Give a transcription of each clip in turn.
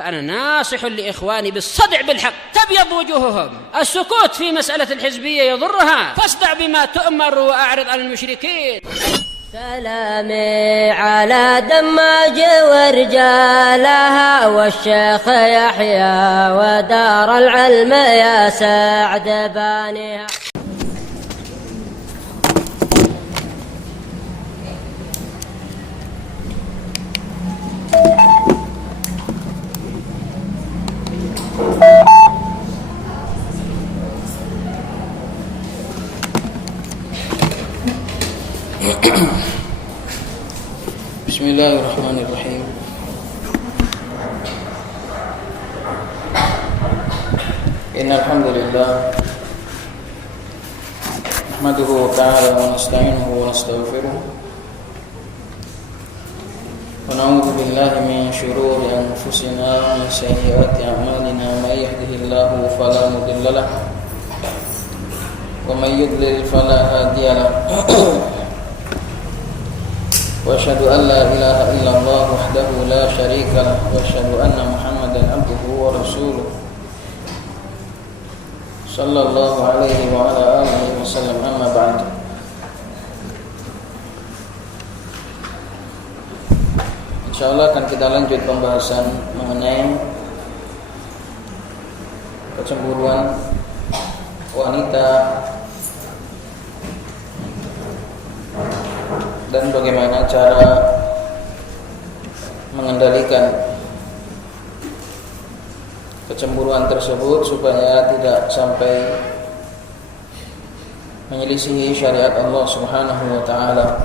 فأنا ناصح لإخواني بالصدع بالحق، تبيض وجوههم. السكوت في مسألة الحزبية يضرها، فاصدع بما تؤمر وأعرض عن المشركين. سلامي على دماج ورجالها والشيخ يحيى ودار العلم يا سعد بانيها. Bismillahirrahmanirrahim. Innal hamdalillah nahmaduhu ta'ala wa nasta'inuhu wa nastaghfiruh wa na'udzu billahi min shururi anfusina wa min sayyiati a'malina may yahdihillahu fala mudilla lahu wa may yudlil fala hadiya lahu. وأشهد أن لا إله إلا الله وحده لا شريك له وأشهد أن محمدا عبده ورسوله صلى الله عليه وعلى آله وسلم. أما بعد. Insyaallah akan kita lanjut pembahasan mengenai kecemburuan wanita dan bagaimana cara mengendalikan kecemburuan tersebut supaya tidak sampai menyelisihi syariat Allah Subhanahu wa taala.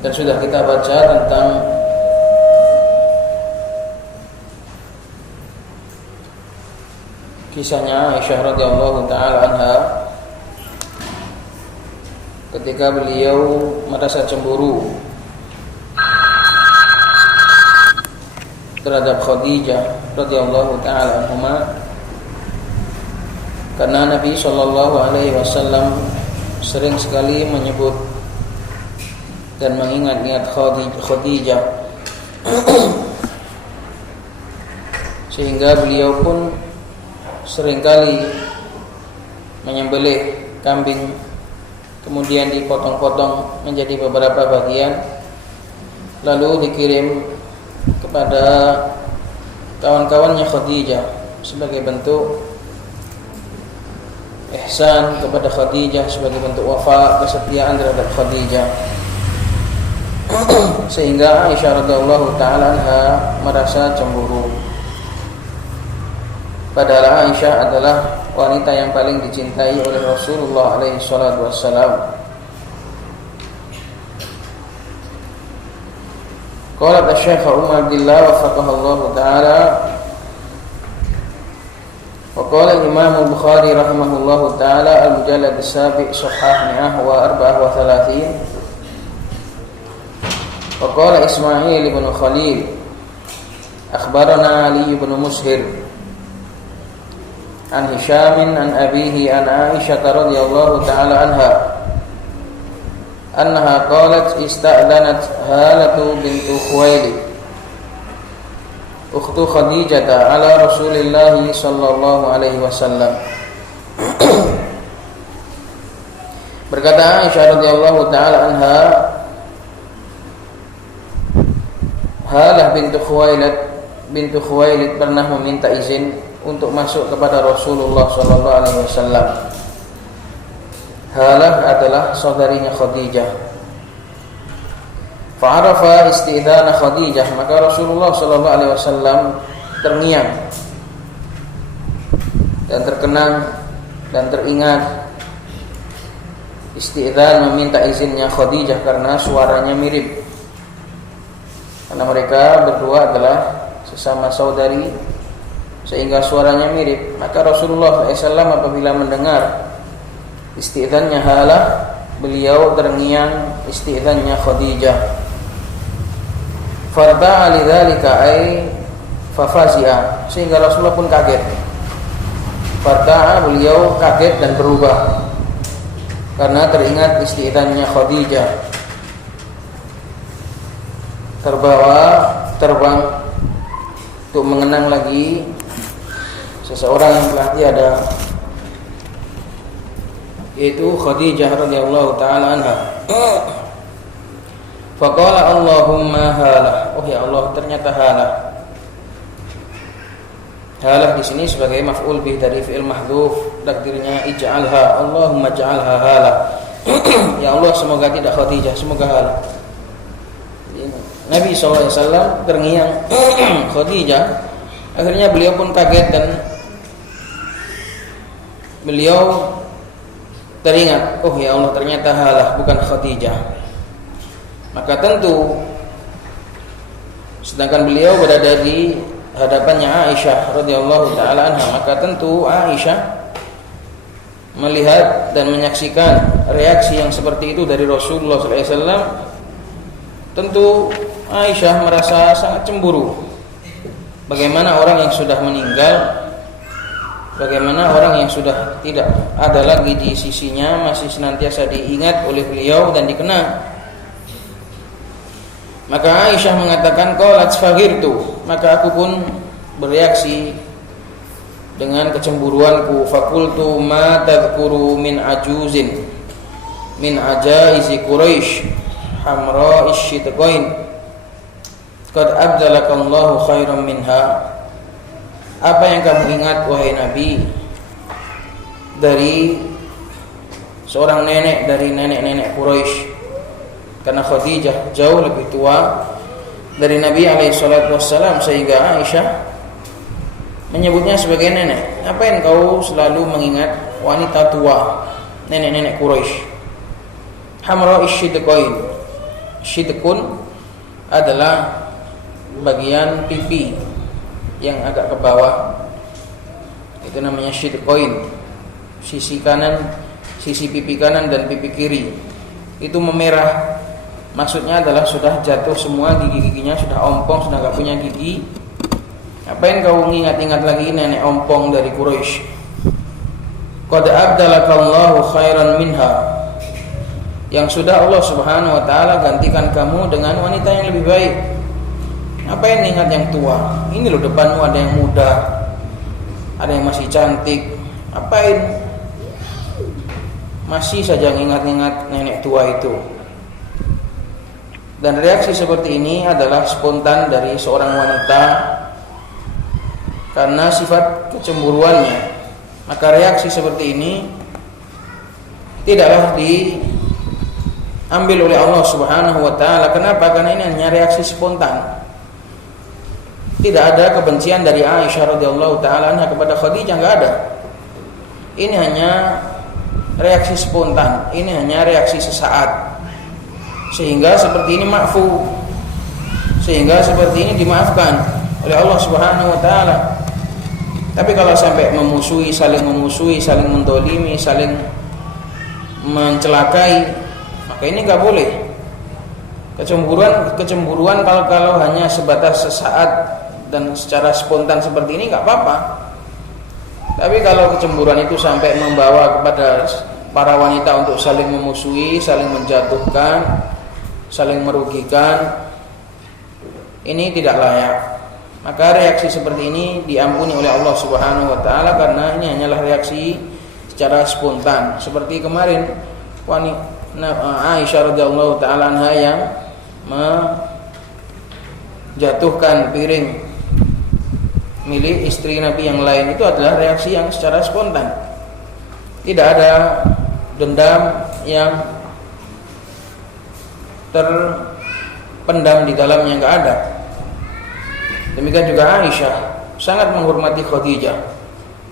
Dan sudah kita baca tentang kisahnya Aisyah radhiyallahu taala anha ketika beliau merasa cemburu terhadap Khadijah radhiyallahu taala anhuma, karena Nabi sallallahu alaihi wasallam sering sekali menyebut dan mengingat-ingat Khadijah sehingga beliau pun seringkali menyembelih kambing kemudian dipotong-potong menjadi beberapa bagian lalu dikirim kepada kawan-kawannya Khadijah sebagai bentuk ihsan kepada Khadijah, sebagai bentuk wafa kesetiaan terhadap Khadijah. Sehingga Aisyah radhiyallahu taala anha merasa cemburu. Padahal Aisyah adalah wanita yang paling dicintai oleh Rasulullah alaihi salatu wassalam. Qala Syekh Abdullah wafaqahu taala wa qala Imam Bukhari rahimahullahu taala al-mujallad as-sabi' safhah 134 wa qala Ismail ibn Khalil akhbarana Ali ibn Mushir an Hisham an abihi an Aisyah radhiyallahu ta'ala anha annaha qalat ista'danat Halatu bintu Khuwailid ukhtu Khadijah ala Rasulillah sallallahu alaihi wasallam. Berkata Aisyah radhiyallahu ta'ala anha, Halah bintu Khuwailid pernah meminta izin untuk masuk kepada Rasulullah sallallahu alaihi wasallam. Halah adalah saudarinya Khadijah. Fa'arafa istidana Khadijah, maka Rasulullah sallallahu alaihi wasallam terngiang dan terkenang dan teringat istidzan meminta izinnya Khadijah karena suaranya mirip. Karena mereka berdua adalah sesama saudari sehingga suaranya mirip, maka Rasulullah SAW apabila mendengar istidzannya Halah, beliau terngiang istidzannya Khadijah. Farda'a lidzalika ay fafazi'a, sehingga Rasulullah pun kaget. Farda'a, beliau kaget dan berubah karena teringat istidzannya Khadijah. terbang untuk mengenang lagi seseorang yang telah tiada, yaitu Khadijah radhiyallahu taala anha. Faqala Allahumma halah, oh ya Allah, ternyata halah. Halah di sini sebagai maf'ul bih dari fi'il mahdhuf, takdirnya ij'alha, Allahumma ij'alha halah. Ya Allah, semoga tidak Khadijah, semoga halah. Nabi SAW terngiang Khadijah. Akhirnya beliau pun kaget dan beliau teringat, oh ya Allah, ternyata halah, bukan Khadijah. Maka tentu sedangkan beliau berada di hadapannya Aisyah radhiyallahu taala anha, maka tentu Aisyah melihat dan menyaksikan reaksi yang seperti itu dari Rasulullah SAW. Tentu Aisyah merasa sangat cemburu. Bagaimana orang yang sudah meninggal, bagaimana orang yang sudah tidak ada lagi di sisinya masih senantiasa diingat oleh beliau dan dikenang. Maka Aisyah mengatakan, qalat faghirtu, maka aku pun bereaksi dengan kecemburuanku. Faqultu ma tadhkuru min ajuzin min ajaizi Quraisy hamra isyitqain qad abdalakallahu khairan minha. Apa yang kamu ingat wahai Nabi dari seorang nenek dari nenek-nenek Quraisy? Karena Khadijah jauh lebih tua dari Nabi SAW, sehingga Aisyah menyebutnya sebagai nenek. Apa yang kau selalu mengingat wanita tua, nenek-nenek Quraisy? Hamra isyidqain. Syidqun adalah bagian pipi yang agak ke bawah, itu namanya syidqain. Sisi kanan, sisi pipi kanan dan pipi kiri itu memerah. Maksudnya adalah sudah jatuh semua gigi-giginya, sudah ompong, sudah gak punya gigi. Apa yang kau ingat-ingat lagi nenek ompong dari Quraisy? Qad abdalakallahu khairan minha, yang sudah Allah Subhanahu wa taala gantikan kamu dengan wanita yang lebih baik. Apa yang ingat yang tua? Ini loh, depanmu ada yang muda, ada yang masih cantik. Apain masih saja ingat-ingat nenek tua itu? Dan reaksi seperti ini adalah spontan dari seorang wanita karena sifat kecemburuannya. Maka reaksi seperti ini tidaklah diambil oleh Allah Subhanahu wa taala. Kenapa? Karena ini hanya reaksi spontan. Tidak ada kebencian dari Aisyah radhiyallahu taala anha kepada Khadijah, enggak ada. Ini hanya reaksi spontan, ini hanya reaksi sesaat. Sehingga seperti ini ma'fu, sehingga seperti ini dimaafkan oleh Allah Subhanahu wa taala. Tapi kalau sampai memusuhi, saling mendolimi, saling mencelakai, maka ini enggak boleh. Kecemburuan kalau hanya sebatas sesaat dan secara spontan seperti ini enggak apa-apa. Tapi kalau kecemburuan itu sampai membawa kepada para wanita untuk saling memusuhi, saling menjatuhkan, saling merugikan, ini tidak layak. Maka reaksi seperti ini diampuni oleh Allah Subhanahu wa taala karena ini hanyalah reaksi secara spontan. Seperti kemarin Aisyah radhiyallahu taala anha yang menjatuhkan piring milik istri Nabi yang lain, itu adalah reaksi yang secara spontan. Tidak ada dendam yang terpendam di dalamnya, enggak ada. Demikian juga Aisyah sangat menghormati Khadijah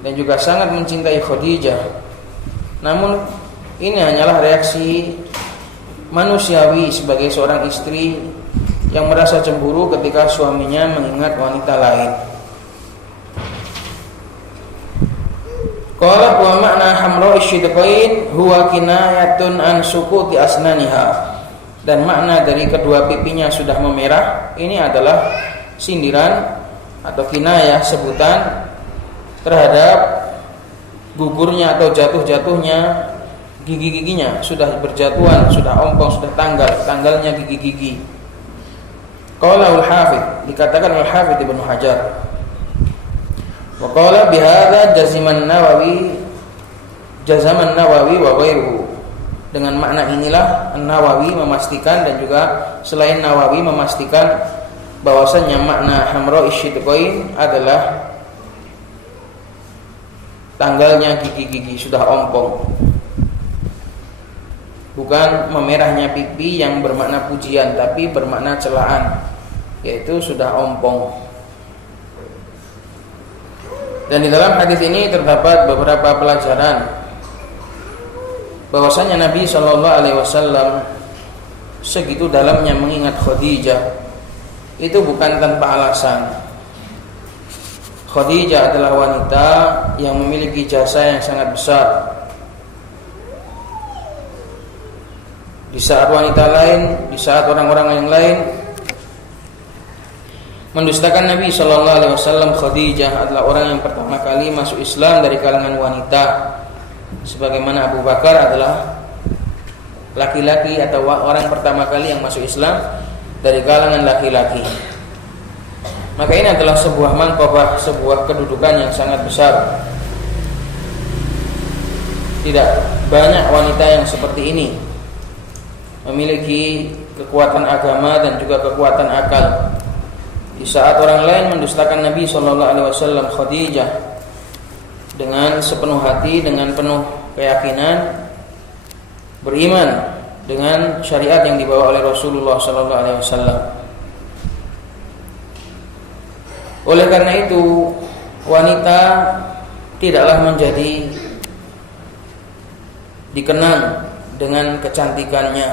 dan juga sangat mencintai Khadijah. Namun ini hanyalah reaksi manusiawi sebagai seorang istri yang merasa cemburu ketika suaminya mengingat wanita lain. Qalat wa ma'na hamra isyidqain huwa kinayatun an sukuti asnaniha. Dan makna dari kedua pipinya sudah memerah ini adalah sindiran atau kinayah, sebutan terhadap gugurnya atau jatuhnya gigi-giginya, sudah berjatuhan, sudah ompong, sudah tanggalnya gigi-gigi. Qala al-Hafidz, dikatakan al-Hafidz Ibnu Hajar. Wa qala bihadza jazaman Nawawi wa ghairuhu. Dengan makna inilah Nawawi memastikan dan juga selain Nawawi memastikan bahwasannya makna hamra isyidqain adalah tanggalnya gigi-gigi sudah ompong. Bukan memerahnya pipi yang bermakna pujian, tapi bermakna celaan, yaitu sudah ompong. Dan di dalam hadis ini terdapat beberapa pelajaran bahwasanya Nabi SAW segitu dalamnya mengingat Khadijah itu bukan tanpa alasan. Khadijah adalah wanita yang memiliki jasa yang sangat besar. Di saat wanita lain, di saat orang-orang yang lain mendustakan Nabi SAW, Khadijah adalah orang yang pertama kali masuk Islam dari kalangan wanita. Sebagaimana Abu Bakar adalah laki-laki atau orang pertama kali yang masuk Islam dari kalangan laki-laki. Maka ini adalah sebuah manqabah, sebuah kedudukan yang sangat besar. Tidak banyak wanita yang seperti ini, memiliki kekuatan agama dan juga kekuatan akal. Di saat orang lain mendustakan Nabi SAW, Khadijah dengan sepenuh hati, dengan penuh keyakinan, beriman dengan syariat yang dibawa oleh Rasulullah SAW. Oleh karena itu, wanita tidaklah menjadi dikenang dengan kecantikannya,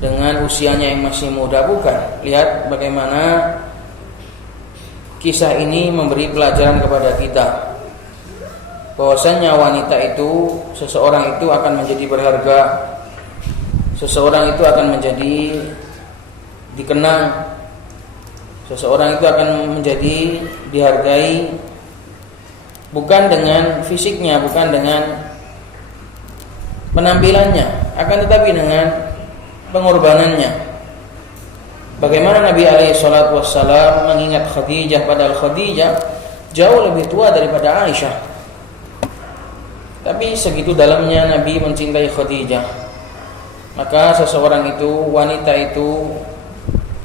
dengan usianya yang masih muda, bukan. Lihat bagaimana kisah ini memberi pelajaran kepada kita bahwasanya wanita itu, seseorang itu akan menjadi berharga, seseorang itu akan menjadi dikenang, seseorang itu akan menjadi dihargai bukan dengan fisiknya, bukan dengan penampilannya, akan tetapi dengan pengorbanannya. Bagaimana Nabi SAW mengingat Khadijah, padahal Khadijah jauh lebih tua daripada Aisyah, tapi segitu dalamnya Nabi mencintai Khadijah. Maka seseorang itu, wanita itu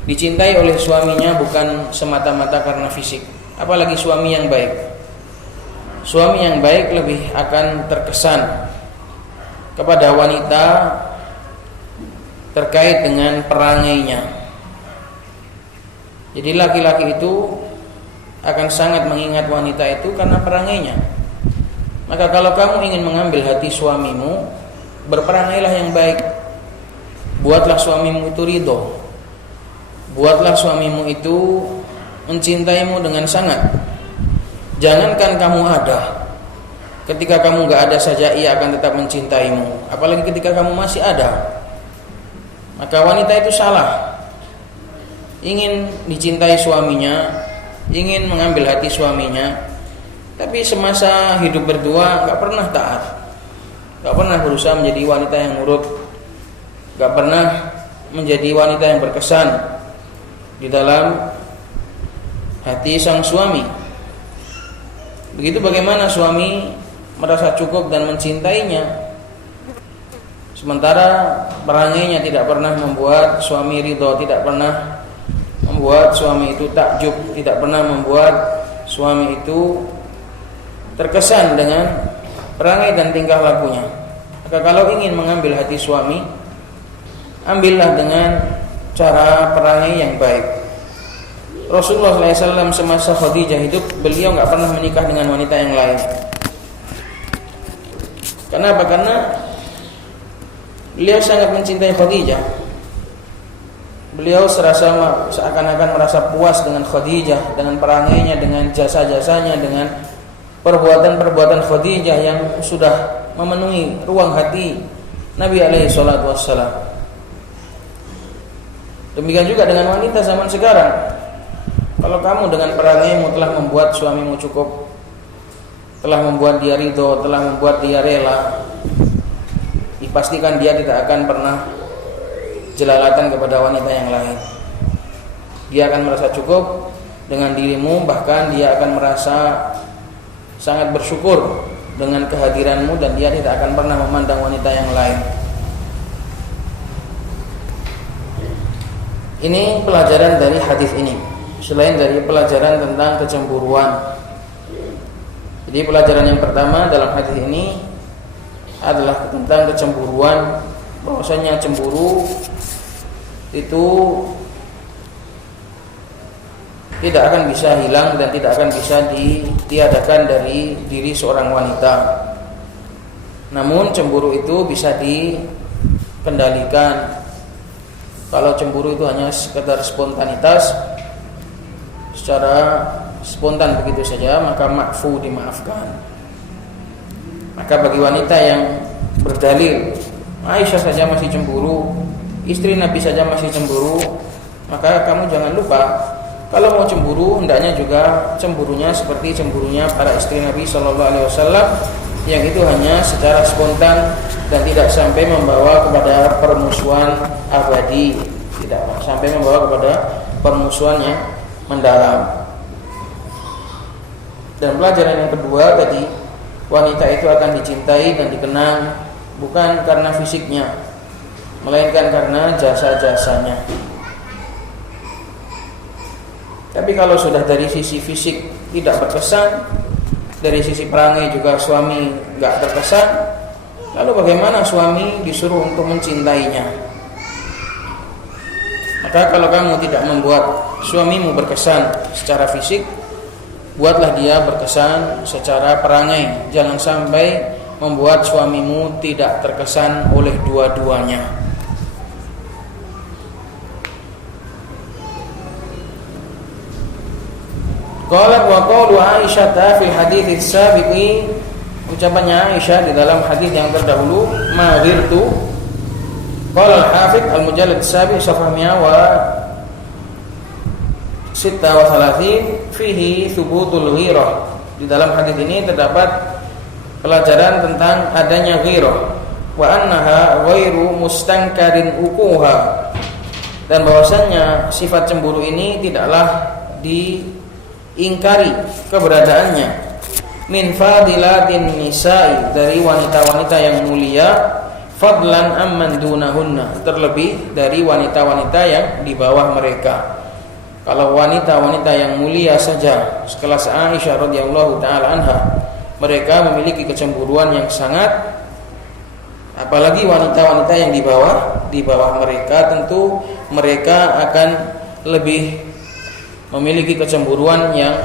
dicintai oleh suaminya bukan semata-mata karena fisik, apalagi suami yang baik. Suami yang baik lebih akan terkesan kepada wanita terkait dengan perangainya. Jadi laki-laki itu akan sangat mengingat wanita itu karena perangainya. Maka kalau kamu ingin mengambil hati suamimu, berperangailah yang baik. Buatlah suamimu itu ridho. Buatlah suamimu itu mencintaimu dengan sangat. Jangankan kamu ada, ketika kamu gak ada saja ia akan tetap mencintaimu. Apalagi ketika kamu masih ada. Maka wanita itu salah, ingin dicintai suaminya, ingin mengambil hati suaminya, tapi semasa hidup berdua gak pernah taat, gak pernah berusaha menjadi wanita yang nurut, gak pernah menjadi wanita yang berkesan di dalam hati sang suami. Begitu bagaimana suami merasa cukup dan mencintainya, sementara perangainya tidak pernah membuat suami ridho, tidak pernah membuat suami itu takjub, tidak pernah membuat suami itu terkesan dengan perangai dan tingkah lakunya. Maka kalau ingin mengambil hati suami, ambillah dengan cara perangai yang baik. Rasulullah SAW semasa Khadijah hidup, beliau gak pernah menikah dengan wanita yang lain. Kenapa? Karena beliau sangat mencintai Khadijah. Beliau seakan-akan merasa puas dengan Khadijah, dengan perangainya, dengan jasa-jasanya, dengan perbuatan-perbuatan Khadijah yang sudah memenuhi ruang hati Nabi SAW. Demikian juga dengan wanita zaman sekarang. Kalau kamu dengan perangaimu telah membuat suamimu cukup, telah membuat dia ridho, telah membuat dia rela, dipastikan dia tidak akan pernah jelalatan kepada wanita yang lain. Dia akan merasa cukup dengan dirimu, bahkan dia akan merasa sangat bersyukur dengan kehadiranmu, dan dia tidak akan pernah memandang wanita yang lain. Ini pelajaran dari hadis ini. Selain dari pelajaran tentang kecemburuan, jadi pelajaran yang pertama dalam hadis ini adalah tentang kecemburuan, bahwasanya cemburu itu tidak akan bisa hilang dan tidak akan bisa ditiadakan dari diri seorang wanita. Namun cemburu itu bisa dikendalikan. Kalau cemburu itu hanya sekedar spontanitas, secara spontan begitu saja, maka ma'fu, dimaafkan. Maka bagi wanita yang berdalil Aisyah saja masih cemburu, istri Nabi saja masih cemburu, maka kamu jangan lupa, kalau mau cemburu hendaknya juga cemburunya seperti cemburunya para istri Nabi SAW, yang itu hanya secara spontan dan tidak sampai membawa kepada permusuhan abadi, tidak sampai membawa kepada permusuhan yang mendalam. Dan pelajaran yang kedua tadi, wanita itu akan dicintai dan dikenang bukan karena fisiknya, melainkan karena jasa-jasanya. Tapi kalau sudah dari sisi fisik tidak berkesan, dari sisi perangai juga suami nggak terkesan, lalu bagaimana suami disuruh untuk mencintainya? Maka kalau kamu tidak membuat suamimu berkesan secara fisik, buatlah dia berkesan secara perangai. Jangan sampai membuat suamimu tidak terkesan oleh dua-duanya. Qalat wa qawlu Aisyah fil hadits as-sabiqi, ucapannya Aisyah di dalam hadis yang terdahulu, ma ghirtu. Qala al-Hafidz al-Mujallad as-sabiq safhah 136 fihi thubutul ghirah. Di dalam hadis ini terdapat pelajaran tentang adanya ghirah, wa annaha ghairu mustankarin ukuha, dan bahwasannya sifat cemburu ini tidaklah diingkari keberadaannya, min fadilatin nisa'i, dari wanita-wanita yang mulia, fadlan amman dunahunna, terlebih dari wanita-wanita yang di bawah mereka. Kalau wanita-wanita yang mulia saja sekelas Aisyah radhiyallahu taala anha, mereka memiliki kecemburuan yang sangat, apalagi wanita-wanita yang di bawah mereka, tentu mereka akan lebih memiliki kecemburuan yang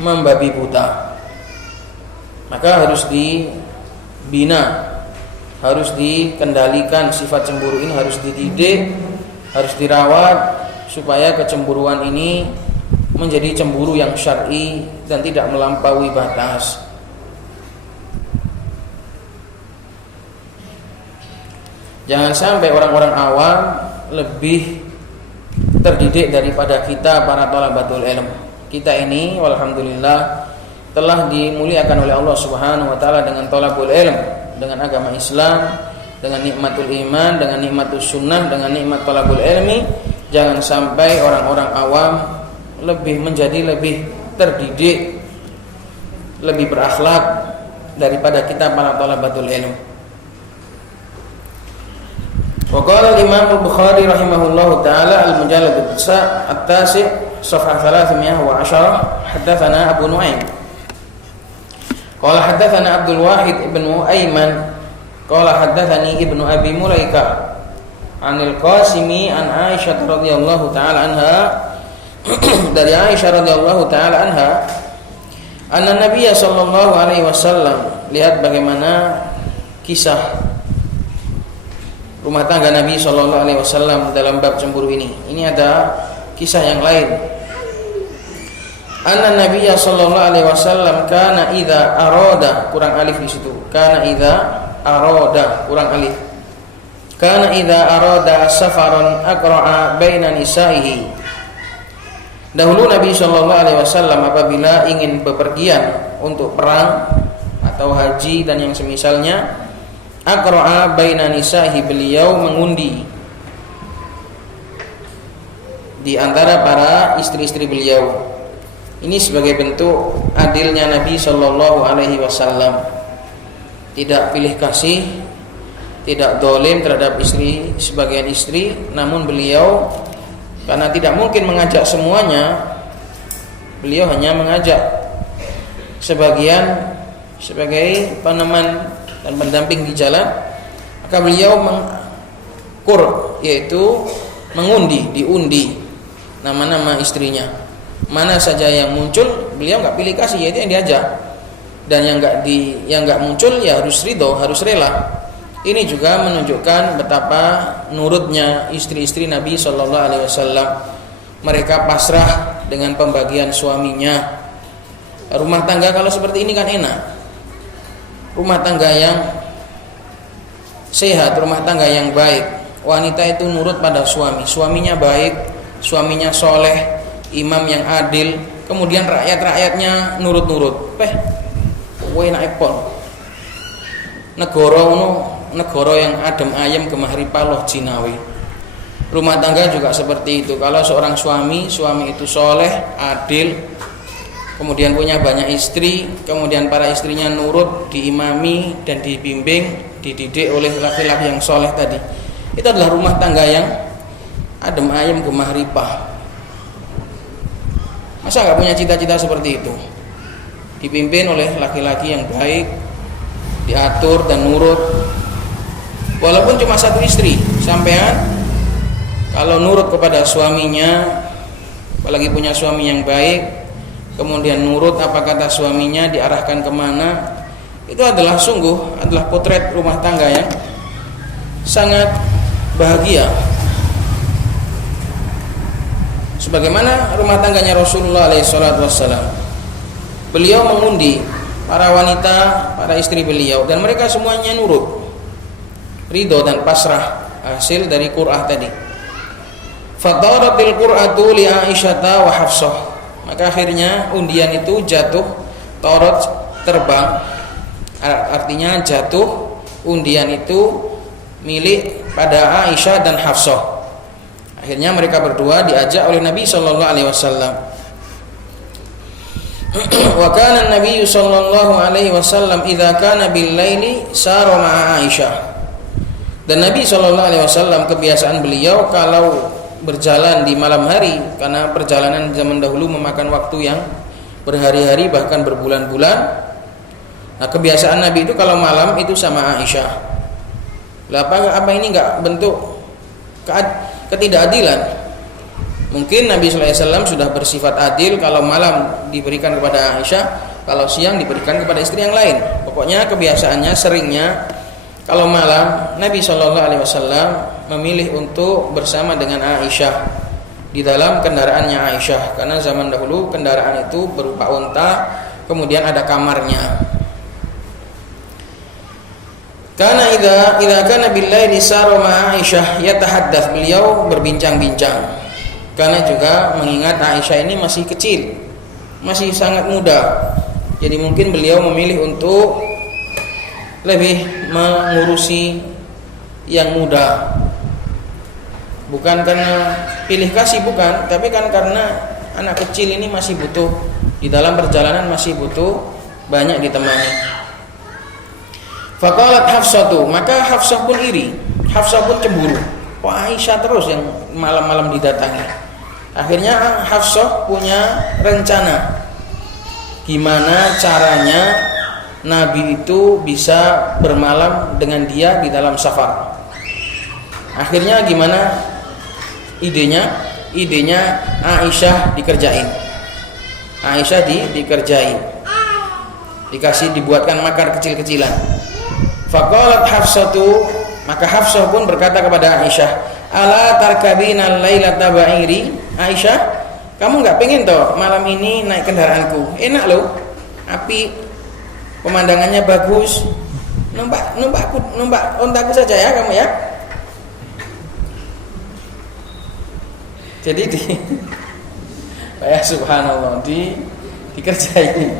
membabi buta. Maka harus dibina, harus dikendalikan sifat cemburu ini, harus dididik, harus dirawat, supaya kecemburuan ini menjadi cemburu yang syar'i dan tidak melampaui batas. Jangan sampai orang-orang awam lebih terdidik daripada kita para thalabatul ilm. Kita ini walhamdulillah telah dimuliakan oleh Allah Subhanahu wa taala dengan thalabul ilm, dengan agama Islam, dengan nikmatul iman, dengan nikmatul sunnah, dengan nikmat thalabul ilmi. Jangan sampai orang-orang awam menjadi lebih terdidik, lebih berakhlak daripada kita para thalabatul ilm. Wa qala al-Imam al-Bukhari rahimahullahu taala al-Mujallad at-Tasi' safhah 310, haddatsana Abu Nu'aim qala haddatsana Abdul Wahid ibn Aiman qala haddatsani Ibnu Abi Mulaika anil Qasimi an Aisyah radhiyallahu taala anha, dari Aisyah radhiyallahu taala anha, anna Nabiy sallallahu alaihi wasallam, lihat bagaimana kisah rumah tangga Nabi sallallahu alaihi wasallam dalam bab cemburu ini. Ini ada kisah yang lain. Anna Nabiy sallallahu alaihi wasallam kana idza arada, kurang alif di situ. Kana idza arada, kurang alif. Kana idza arada safaran aqra'a baina nisa'ihi. Dahulu Nabi sallallahu alaihi wasallam apabila ingin bepergian untuk perang atau haji dan yang semisalnya, aqra'a baina nisa'ihi, beliau mengundi di antara para istri-istri beliau. Ini sebagai bentuk adilnya Nabi Shallallahu Alaihi Wasallam, tidak pilih kasih, tidak dolim terhadap istri sebagian istri, namun beliau karena tidak mungkin mengajak semuanya, beliau hanya mengajak sebagian sebagai peneman dan pendamping di jalan. Maka beliau yaitu diundi nama-nama istrinya. Mana saja yang muncul beliau nggak pilih kasih, yaitu yang diajak, dan yang nggak muncul ya harus ridho, harus rela. Ini juga menunjukkan betapa nurutnya istri-istri Nabi Shallallahu Alaihi Wasallam. Mereka pasrah dengan pembagian suaminya. Rumah tangga kalau seperti ini kan enak. Rumah tangga yang sehat, rumah tangga yang baik. Wanita itu nurut pada suaminya baik, suaminya soleh, imam yang adil, kemudian rakyat-rakyatnya nurut-nurut. Kowe naik pon. Negara yang adem ayem gemah ripaloh jinawi. Rumah tangga juga seperti itu. Kalau seorang suami itu soleh, adil, kemudian punya banyak istri, kemudian para istrinya nurut, diimami dan dibimbing, dididik oleh laki-laki yang soleh tadi, itu adalah rumah tangga yang adem ayem gemah ripah. Masa nggak punya cita-cita seperti itu? Dipimpin oleh laki-laki yang baik, diatur dan nurut. Walaupun cuma satu istri, sampean kalau nurut kepada suaminya, apalagi punya suami yang baik, kemudian nurut apa kata suaminya, diarahkan kemana, itu adalah potret rumah tangga yang sangat bahagia. Sebagaimana rumah tangganya Rasulullah SAW, beliau mengundi para wanita, para istri beliau, dan mereka semuanya nurut, ridho dan pasrah, hasil dari Qur'ah tadi. Fataratil Qur'atu li Aisyata wa Hafsah. Maka akhirnya undian itu jatuh, tarat terbang, artinya jatuh, undian itu milik pada Aisyah dan Hafsah. Akhirnya mereka berdua diajak oleh Nabi Shallallahu Alaihi Wasallam. Wa kana Nabi Shallallahu Alaihi Wasallam idza kana bil laili sara ma'a Aisyah. Dan Nabi Shallallahu Alaihi Wasallam kebiasaan beliau kalau berjalan di malam hari, karena perjalanan zaman dahulu memakan waktu yang berhari-hari bahkan berbulan-bulan. Nah, kebiasaan Nabi itu kalau malam itu sama Aisyah. Lah apa ini enggak bentuk ketidakadilan? Mungkin Nabi sallallahu alaihi wasallam sudah bersifat adil, kalau malam diberikan kepada Aisyah, kalau siang diberikan kepada istri yang lain. Pokoknya kebiasaannya seringnya kalau malam Nabi sallallahu alaihi wasallam memilih untuk bersama dengan Aisyah di dalam kendaraannya Aisyah, karena zaman dahulu kendaraan itu berupa unta, kemudian ada kamarnya. Karena idza kana billaili sara ma Aisyah yatahaddats, beliau berbincang-bincang. Karena juga mengingat Aisyah ini masih kecil, masih sangat muda. Jadi mungkin beliau memilih untuk lebih mengurusi yang muda. Bukan karena pilih kasih, bukan, tapi kan karena anak kecil ini masih butuh, di dalam perjalanan masih butuh banyak ditemani. Faqalat Hafsatu, maka Hafsah pun iri, Hafsah pun cemburu. Wah, Aisyah terus yang malam-malam didatangi. Akhirnya Hafsah punya rencana gimana caranya Nabi itu bisa bermalam dengan dia di dalam safar. Akhirnya gimana idenya? Idenya Aisyah dikerjain. Aisyah dikerjain. Dibuatkan makar kecil-kecilan. Faqalat Hafsatu, maka Hafsah pun berkata kepada Aisyah, ala tarkabina lailata ba'iri. Aisyah, kamu enggak pengen toh malam ini naik kendaraanku? Enak loh, api, pemandangannya bagus. Numpak ontaku saja ya kamu ya. Jadi ya subhanallah dikerjain.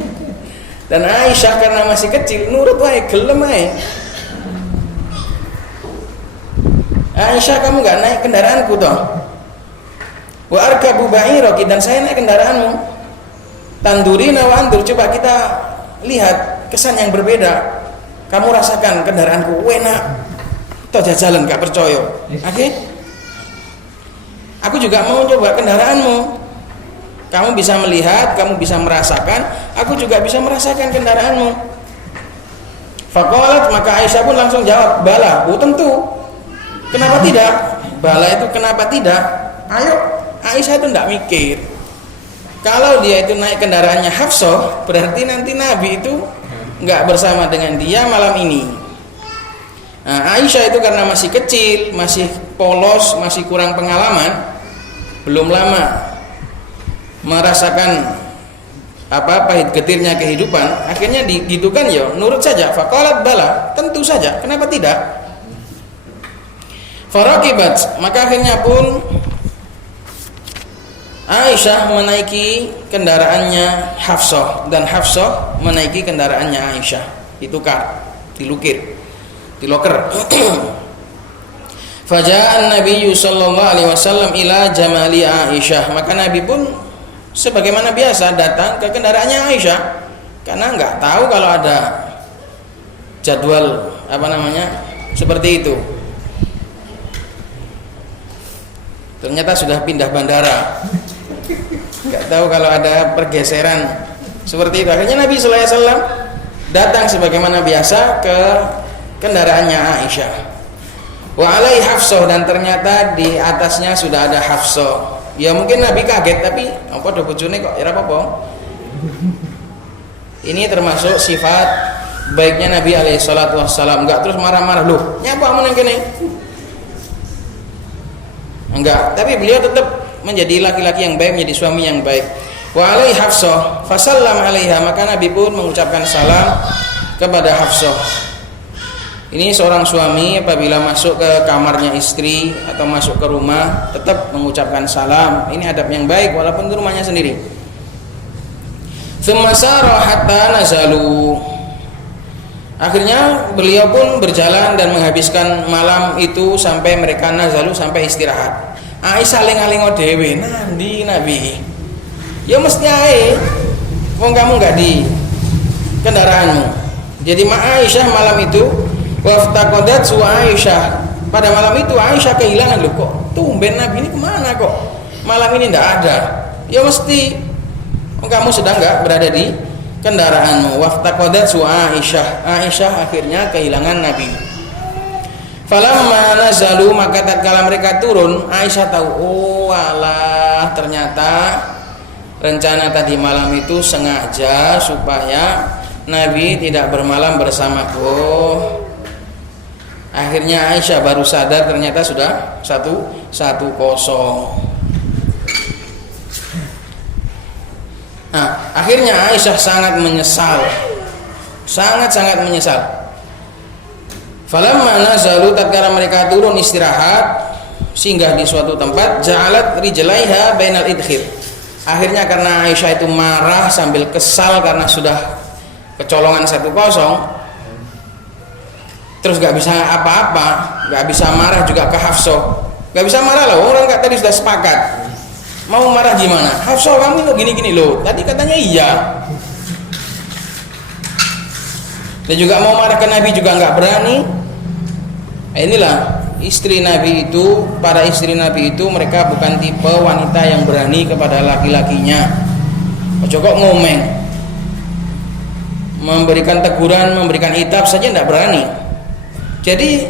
Dan Aisyah karena masih kecil nurut wae, gelem wae. Aisyah, kamu enggak naik kendaraanku toh? Wa arkabu ba'iraki, dan saya naik kendaraanmu. Tandurina wa andur, coba kita lihat kesan yang berbeda. Kamu rasakan kendaraanku enak, toh jajalan gak percaya. Oke? Aku juga mau coba kendaraanmu. Kamu bisa melihat, kamu bisa merasakan, aku juga bisa merasakan kendaraanmu. Faqalat, maka Aisyah pun langsung jawab, bala, oh tentu. Kenapa tidak? Bala itu kenapa tidak? Ayo, Aisyah itu tidak mikir. Kalau dia itu naik kendaraannya Hafsah, berarti nanti Nabi itu nggak bersama dengan dia malam ini. Nah, Aisyah itu karena masih kecil, masih polos, masih kurang pengalaman, belum lama merasakan pahit getirnya kehidupan, akhirnya digitukan ya nurut saja. Faqalat bala, tentu saja, kenapa tidak? Faraqibat, maka akhirnya pun Aisyah menaiki kendaraannya Hafsah dan Hafsah menaiki kendaraannya Aisyah. Ditukar, diloker. Faja'an Nabi sallallahu alaihi wasallam ila jamali Aisyah, maka Nabi pun sebagaimana biasa datang ke kendaraannya Aisyah, karena nggak tahu kalau ada jadwal seperti itu. Ternyata sudah pindah bandara, nggak tahu kalau ada pergeseran seperti itu. Akhirnya Nabi sallallahu alaihi wasallam datang sebagaimana biasa ke kendaraannya Aisyah. Wa alai Hafsah, dan ternyata di atasnya sudah ada Hafsah. Ya mungkin Nabi kaget, tapi apa do bojone kok ora apa-apa. Ini termasuk sifat baiknya Nabi alaihi salatu wassalam, enggak terus marah-marah, loh nyapa mun nang kene. Enggak, tapi beliau tetap menjadi laki-laki yang baik, menjadi suami yang baik. Wa alai Hafsah fa sallam alaiha, maka Nabi pun mengucapkan salam kepada Hafsah. Ini seorang suami apabila masuk ke kamarnya istri atau masuk ke rumah tetap mengucapkan salam. Ini adab yang baik walaupun di rumahnya sendiri. Tsumma sara hatta nazalu. Akhirnya beliau pun berjalan dan menghabiskan malam itu sampai mereka nazalu, sampai istirahat. Aisyah ling-alingo dhewe, nandi Nabi. Ya mesti ae. Wong kamu enggak di kendaraanmu. Jadi Aisyah malam itu waftaqadat su Aisyah, pada malam itu Aisyah kehilangan, loh kok tumben Nabi ini kemana kok malam ini tidak ada. Ya mesti kamu sedang nggak berada di kendaraanmu. Waftaqadat su Aisyah, Aisyah akhirnya kehilangan Nabi. Falamma nazalu, maka tatkala mereka turun, Aisyah tahu, oh alah, ternyata rencana tadi malam itu sengaja supaya Nabi tidak bermalam bersamaku. Akhirnya Aisyah baru sadar ternyata sudah 1-1. Nah, akhirnya Aisyah sangat menyesal, sangat menyesal. Falamma nazalu, tatkala mereka turun istirahat, singgah di suatu tempat, ja'alat rijlaiha bainal idkhir. Akhirnya karena Aisyah itu marah sambil kesal karena sudah kecolongan 1-0, terus gak bisa apa-apa, gak bisa marah juga ke Hafsah, gak bisa marah loh, orang tadi sudah sepakat, mau marah gimana? Hafsah kamu lo gini-gini loh, tadi katanya iya. Dan juga mau marah ke Nabi juga gak berani. Inilah istri Nabi itu, para istri Nabi itu mereka bukan tipe wanita yang berani kepada laki-lakinya. Ojo kok ngomeng, memberikan teguran, memberikan itab saja tidak berani. Jadi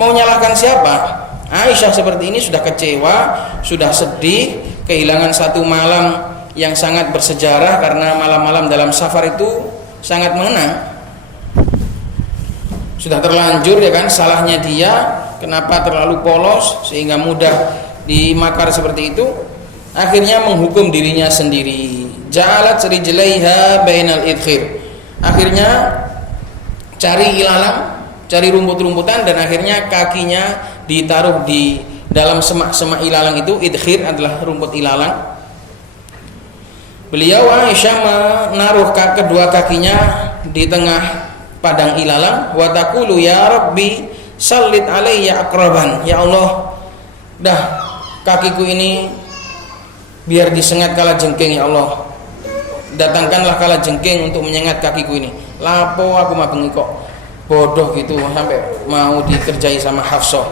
mau nyalahkan siapa? Aisyah seperti ini sudah kecewa, sudah sedih, kehilangan satu malam yang sangat bersejarah, karena malam-malam dalam safar itu sangat mengenang. Sudah terlanjur ya kan, salahnya dia, kenapa terlalu polos sehingga mudah dimakar seperti itu. Akhirnya menghukum dirinya sendiri. Ja'alat rijlaiha bainal idkhir. Akhirnya cari ilalang, cari rumput-rumputan, dan akhirnya kakinya ditaruh di dalam semak-semak ilalang itu. Idkhir adalah rumput ilalang. Beliau Aisyah menaruh kedua kakinya di tengah padang ilalang. Wa taqulu ya Rabbi sallit alayya aqraban. Ya Allah, dah kakiku ini biar disengat kala jengking ya Allah. Datangkanlah kala jengking untuk menyengat kakiku ini. Lapo aku mah bengi kok bodoh gitu sampai mau dikerjai sama Hafsah.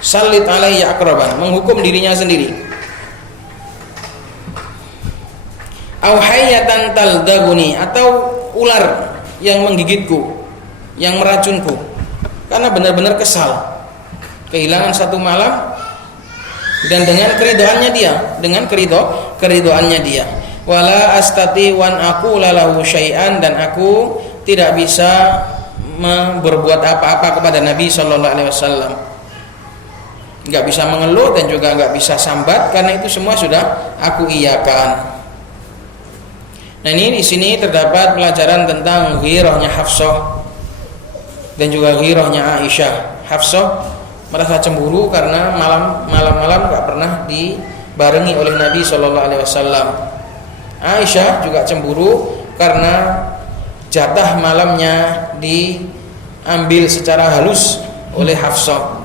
Salit alayya aqraban, menghukum dirinya sendiri. Au hayyatan taldaguni, atau ular yang menggigitku, yang meracunku. Karena benar-benar kesal, kehilangan satu malam dan dengan keridoannya dia, dengan keridoannya dia. Wala astati wan aku lalahu syai'an, dan aku tidak bisa berbuat apa-apa kepada Nabi sallallahu alaihi wasallam. Enggak bisa mengeluh dan juga enggak bisa sambat karena itu semua sudah aku iyakan. Nah, ini di sini terdapat pelajaran tentang ghirahnya Hafsah dan juga ghirahnya Aisyah. Hafsah merasa cemburu karena malam-malam enggak pernah dibarengi oleh Nabi sallallahu alaihi wasallam. Aisyah juga cemburu karena jatah malamnya diambil secara halus oleh Hafsah.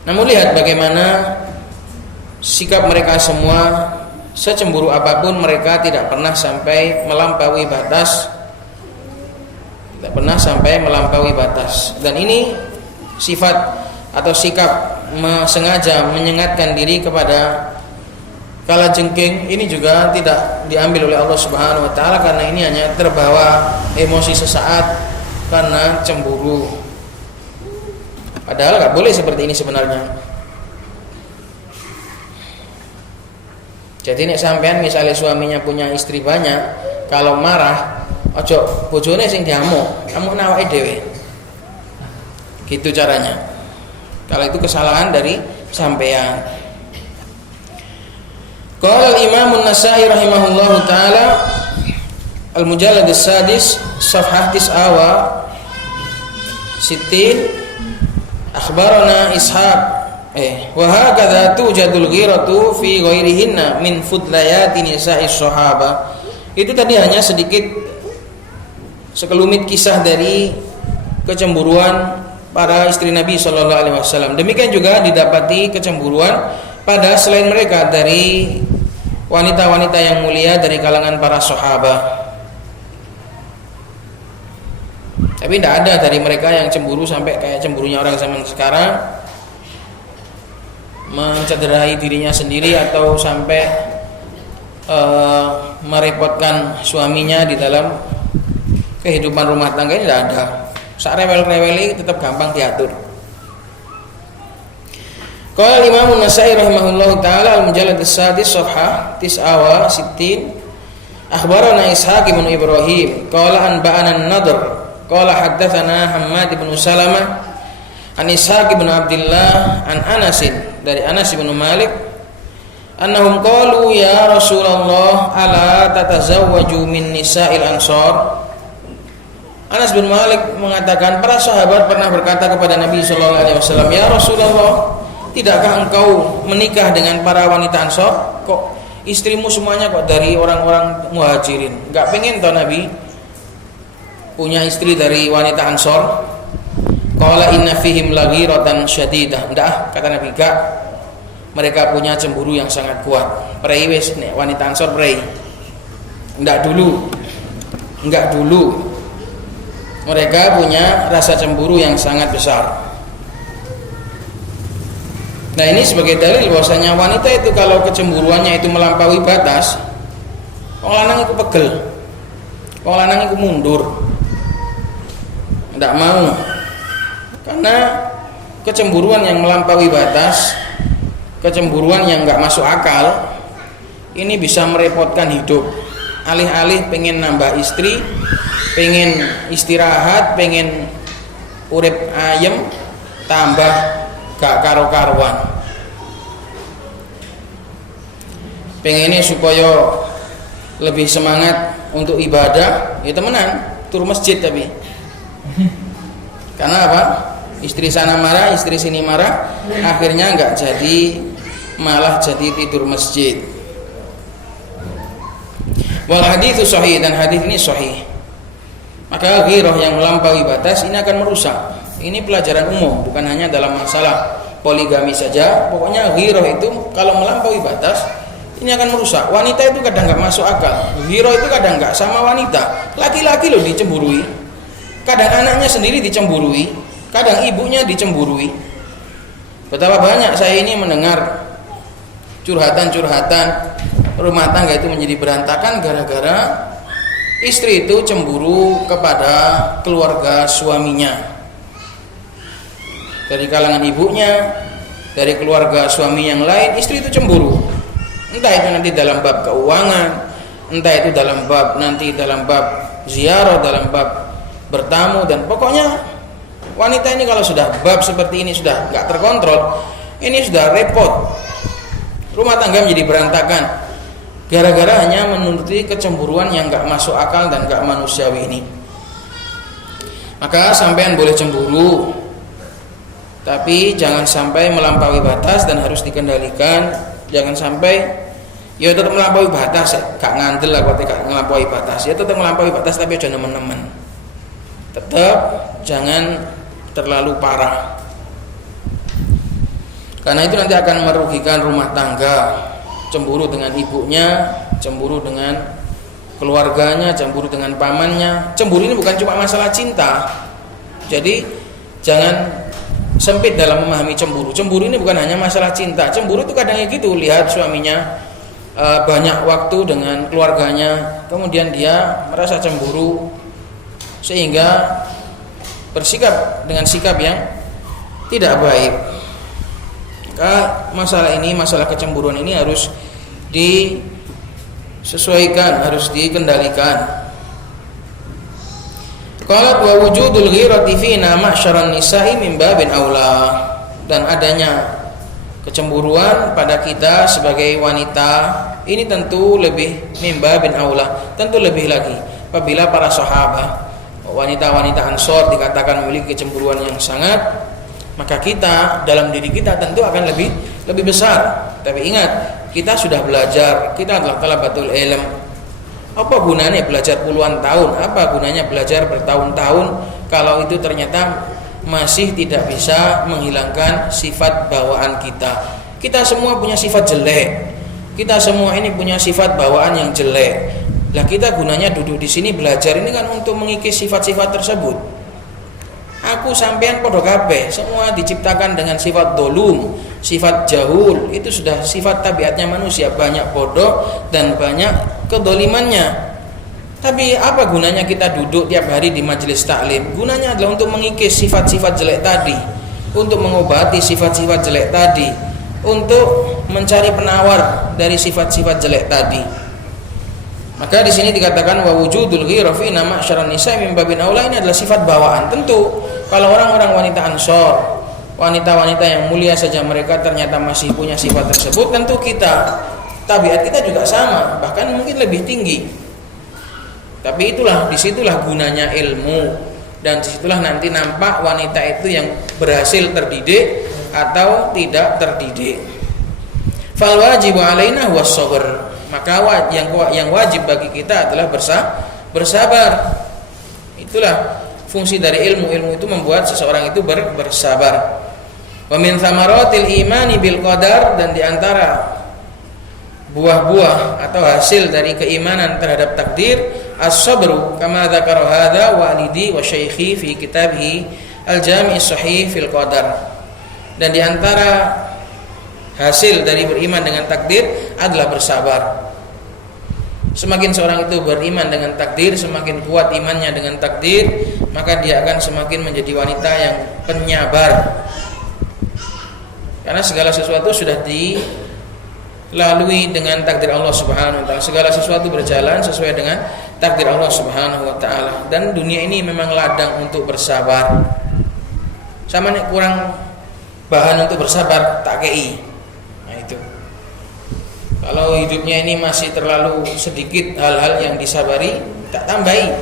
Namun lihat bagaimana sikap mereka semua, secemburu apapun mereka tidak pernah sampai melampaui batas. Tidak pernah sampai melampaui batas. Dan ini sifat atau sikap sengaja menyengatkan diri kepada kala jengking ini juga tidak diambil oleh Allah Subhanahu wa taala, karena ini hanya terbawa emosi sesaat karena cemburu. Padahal nggak boleh seperti ini sebenarnya. Jadi nek sampean misalnya suaminya punya istri banyak, kalau marah ojo bojone sing diamuk, amuk awake dhewe. Gitu caranya. Kalau itu kesalahan dari sampean. Qala al-Imam an-Nasa'i rahimahullahu taala al-mujallad as-sadis safhah 69 akhbarana Ishaq wa hakadha tujadul ghiratu fi ghairihinna min fudlayati nisa'i sahaba. Itu tadi hanya sedikit sekelumit kisah dari kecemburuan para istri Nabi sallallahu alaihi wasallam. Demikian juga didapati kecemburuan pada selain mereka dari wanita-wanita yang mulia dari kalangan para sahabat. Tapi tidak ada dari mereka yang cemburu sampai kayak cemburunya orang zaman sekarang, mencederai dirinya sendiri atau sampai merepotkan suaminya di dalam kehidupan rumah tangga. Ini tidak ada. Sak rewel-reweli tetap gampang diatur. Qala Imam An-Nasa'i rahimahullahu taala al-mujallad as-sadis safhah 69 akhbarana Ishaq bin Ibrahim qala anba'ana an-Nadr qala haddatsana Hammad bin Salamah an Ishaq bin Abdullah an Anas dari Anas bin Malik annahum qalu ya Rasulullah ala tatazawwaju min nisa'il ansar. Anas bin Malik mengatakan para sahabat pernah berkata kepada Nabi sallallahu alaihi wasallam, "Ya Rasulullah, tidakkah engkau menikah dengan para wanita Ansor? Kok istrimu semuanya kok dari orang-orang Muhajirin? Enggak pengen toh Nabi punya istri dari wanita Ansor?" Qala inna fihim laghiratan syadidah. Enggak, kata Nabi, enggak. Mereka punya cemburu yang sangat kuat. Prei wis nek wanita Ansor prei. Enggak dulu. Mereka punya rasa cemburu yang sangat besar. Nah, ini sebagai dalil bahwasanya wanita itu kalau kecemburuannya itu melampaui batas, wong lanang iku pegel, wong lanang iku mundur, tidak mau. Karena kecemburuan yang melampaui batas, kecemburuan yang nggak masuk akal, ini bisa merepotkan hidup. Alih-alih pengen nambah istri, pengen istirahat, pengen urip ayem, tambah gak karo-karuan. Pengennya supaya lebih semangat untuk ibadah, ya temenan tur masjid. Tapi karena apa? Istri sana marah, istri sini marah, akhirnya nggak jadi, malah jadi tidur masjid. Wal haditsu sahih, dan hadis ini sahih. Maka ghirah yang melampaui batas ini akan merusak. Ini pelajaran umum, bukan hanya dalam masalah poligami saja, pokoknya ghirah itu kalau melampaui batas ini akan merusak. Wanita itu kadang nggak masuk akal. Ghirah itu kadang nggak sama wanita. Laki-laki loh dicemburui, kadang anaknya sendiri dicemburui, kadang ibunya dicemburui. Betapa banyak saya ini mendengar curhatan-curhatan rumah tangga itu menjadi berantakan gara-gara istri itu cemburu kepada keluarga suaminya. Dari kalangan ibunya, dari keluarga suami yang lain, istri itu cemburu. Entah itu nanti dalam bab keuangan, entah itu dalam bab ziarah, dalam bab bertamu, dan pokoknya wanita ini kalau sudah bab seperti ini sudah nggak terkontrol, ini sudah repot. Rumah tangga menjadi berantakan gara-gara hanya menuruti kecemburuan yang nggak masuk akal dan nggak manusiawi ini. Maka sampean boleh cemburu, tapi jangan sampai melampaui batas dan harus dikendalikan. Jangan sampai ya tetap melampaui batas, gak ngandel lah kalau gak melampaui batas. Ya tetap melampaui batas tapi jangan nemen-nemen. Tetap jangan terlalu parah. Karena itu nanti akan merugikan rumah tangga. Cemburu dengan ibunya, cemburu dengan keluarganya, cemburu dengan pamannya. Cemburu ini bukan cuma masalah cinta. Jadi jangan sempit dalam memahami cemburu. Cemburu ini bukan hanya masalah cinta. Cemburu itu kadang gitu, lihat suaminya banyak waktu dengan keluarganya, kemudian dia merasa cemburu sehingga bersikap dengan sikap yang tidak baik. Maka masalah kecemburuan ini harus disesuaikan, harus dikendalikan. Qalat wa wujudul ghirati fina ma'syaran nisa'i min babin aula, dan adanya kecemburuan pada kita sebagai wanita ini tentu lebih min babin aula, tentu lebih lagi apabila para sahabat, wanita-wanita Ansor dikatakan memiliki kecemburuan yang sangat, maka kita dalam diri kita tentu akan lebih besar. Tapi ingat, kita sudah belajar, kita adalah talabatul ilm. Apa gunanya belajar puluhan tahun? Apa gunanya belajar bertahun-tahun kalau itu ternyata masih tidak bisa menghilangkan sifat bawaan kita? Kita semua punya sifat jelek. Kita semua ini punya sifat bawaan yang jelek. Lah kita gunanya duduk di sini belajar ini kan untuk mengikis sifat-sifat tersebut. Aku sampean podo kabeh, semua diciptakan dengan sifat dolum, sifat jahul. Itu sudah sifat tabiatnya manusia, banyak bodoh dan banyak kedolimannya. Tapi apa gunanya kita duduk tiap hari di majelis taklim? Gunanya adalah untuk mengikis sifat-sifat jelek tadi, untuk mengobati sifat-sifat jelek tadi, untuk mencari penawar dari sifat-sifat jelek tadi. Maka di sini dikatakan wa wujudul ghirah fi nama syaran nisa min babin aula, ini adalah sifat bawaan. Tentu kalau orang-orang wanita Ansor, wanita-wanita yang mulia saja mereka ternyata masih punya sifat tersebut, tentu kita tabiat kita juga sama, bahkan mungkin lebih tinggi. Tapi disitulah gunanya ilmu, dan disitulah nanti nampak wanita itu yang berhasil terdidik atau tidak terdidik. Fal wajibu alaina huwas sabr, maka yang wajib bagi kita adalah bersabar. Itulah fungsi dari ilmu. Ilmu itu membuat seseorang itu bersabar. Wa min thamaratil imani bil qadar, dan diantara buah-buah atau hasil dari keimanan terhadap takdir as-sabru, kama dzakara hadza walidi wa syaikhi fi kitabih al-jami' as-sahih fil qadar. Dan diantara hasil dari beriman dengan takdir adalah bersabar. Semakin seorang itu beriman dengan takdir, semakin kuat imannya dengan takdir, maka dia akan semakin menjadi wanita yang penyabar. Karena segala sesuatu sudah dilalui dengan takdir Allah Subhanahu wa taala. Segala sesuatu berjalan sesuai dengan takdir Allah Subhanahu wa taala. Dan dunia ini memang ladang untuk bersabar. Sama nek kurang bahan untuk bersabar, tak kei. Kalau hidupnya ini masih terlalu sedikit hal-hal yang disabari, tak tambahi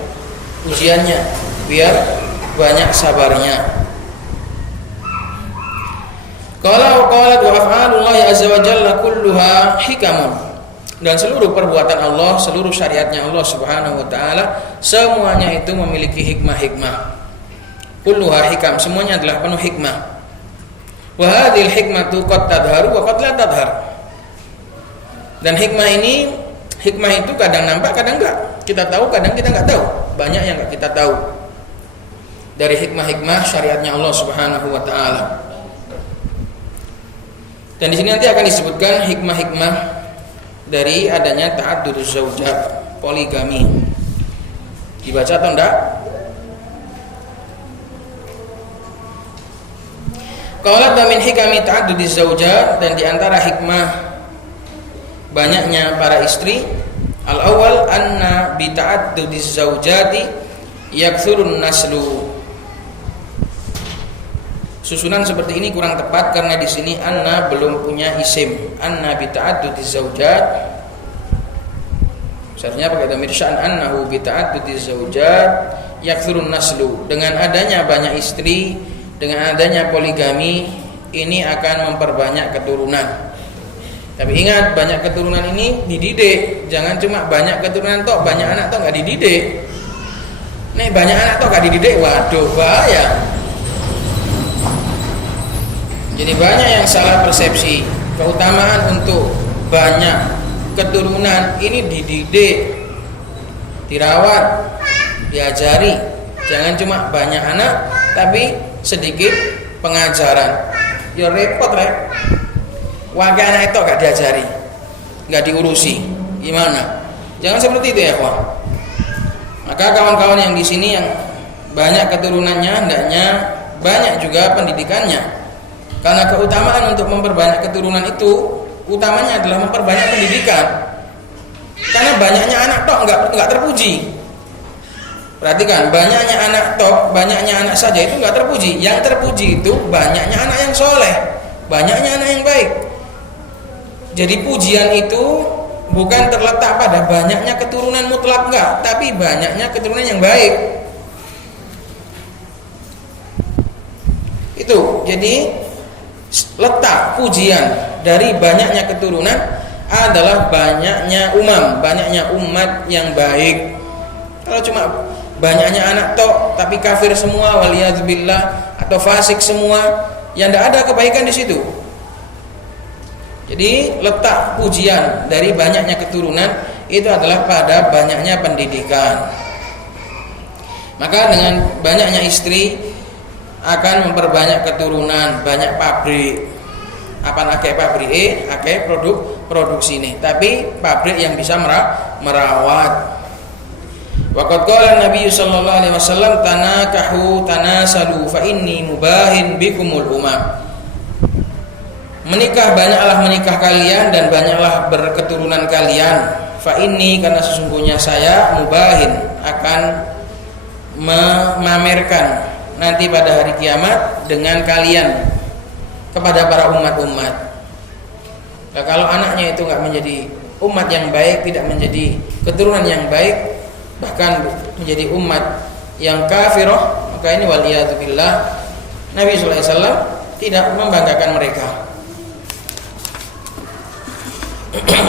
ujiannya biar banyak sabarnya. Qala wa af'alullahi azza wa jalla kulluha hikamun, dan seluruh perbuatan Allah, seluruh syariatnya Allah Subhanahu wa taala, semuanya itu memiliki hikmah-hikmah. Kulluha hikam, semuanya adalah penuh hikmah. Wa hadhil hikmatu qad tadharu wa qad la tadhar. Dan hikmah itu kadang nampak, kadang enggak. Kita tahu, kadang kita enggak tahu. Banyak yang enggak kita tahu dari hikmah-hikmah syariatnya Allah Subhanahu wa taala. Dan di sini nanti akan disebutkan hikmah-hikmah dari adanya ta'adduduz zaujat, poligami. Dibaca atau enggak? Qalat min hikami ta'addudiz zaujat, dan di antara hikmah banyaknya para istri, al-awwal anna bi ta'addudiz zaujati yakthurun naslu. Susunan seperti ini kurang tepat karena di sini anna belum punya isim. Anna bi ta'addudiz zaujat. Seharusnya pakai dhamir sya'an, annahu bi ta'addudiz zaujat yakthurun naslu. Dengan adanya banyak istri, dengan adanya poligami, ini akan memperbanyak keturunan. Tapi ingat, banyak keturunan ini dididik. Jangan cuma banyak keturunan tok, banyak anak tok enggak dididik. Nih banyak anak tok enggak dididik, waduh bahaya. Jadi banyak yang salah persepsi. Keutamaan untuk banyak keturunan ini dididik, dirawat, diajari. Jangan cuma banyak anak tapi sedikit pengajaran. Ya repot rek. Wakil anak itu gak diajari, gak diurusi. Gimana? Jangan seperti itu ya kawan. Maka kawan-kawan yang di sini yang banyak keturunannya, hendaknya banyak juga pendidikannya. Karena keutamaan untuk memperbanyak keturunan itu, utamanya adalah memperbanyak pendidikan. Karena banyaknya anak tok enggak terpuji. Perhatikan, banyaknya anak tok, banyaknya anak saja itu enggak terpuji. Yang terpuji itu banyaknya anak yang soleh, banyaknya anak yang baik. Jadi pujian itu bukan terletak pada banyaknya keturunan mutlak enggak, tapi banyaknya keturunan yang baik. Itu. Jadi letak pujian dari banyaknya keturunan adalah banyaknya banyaknya umat yang baik. Kalau cuma banyaknya anak tok tapi kafir semua, waliyadzubillah, atau fasik semua, yang tidak ada kebaikan di situ. Jadi letak pujian dari banyaknya keturunan itu adalah pada banyaknya pendidikan. Maka dengan banyaknya istri akan memperbanyak keturunan, banyak pabrik. Apa akeh pabrik akeh produksi ini, tapi pabrik yang bisa merawat. Waqad qala Nabi sallallahu alaihi wasallam, tanakahu tanasalu fa inni mubahin bikumul umam. Menikah, banyaklah menikah kalian dan banyaklah berketurunan kalian. Fa inni, karena sesungguhnya saya mubahin akan memamerkan nanti pada hari kiamat dengan kalian kepada para umat-umat. Nah, kalau anaknya itu enggak menjadi umat yang baik, tidak menjadi keturunan yang baik, bahkan menjadi umat yang kafirah, maka ini waliyadzubillah, Nabi sallallahu alaihi wasallam tidak membanggakan mereka.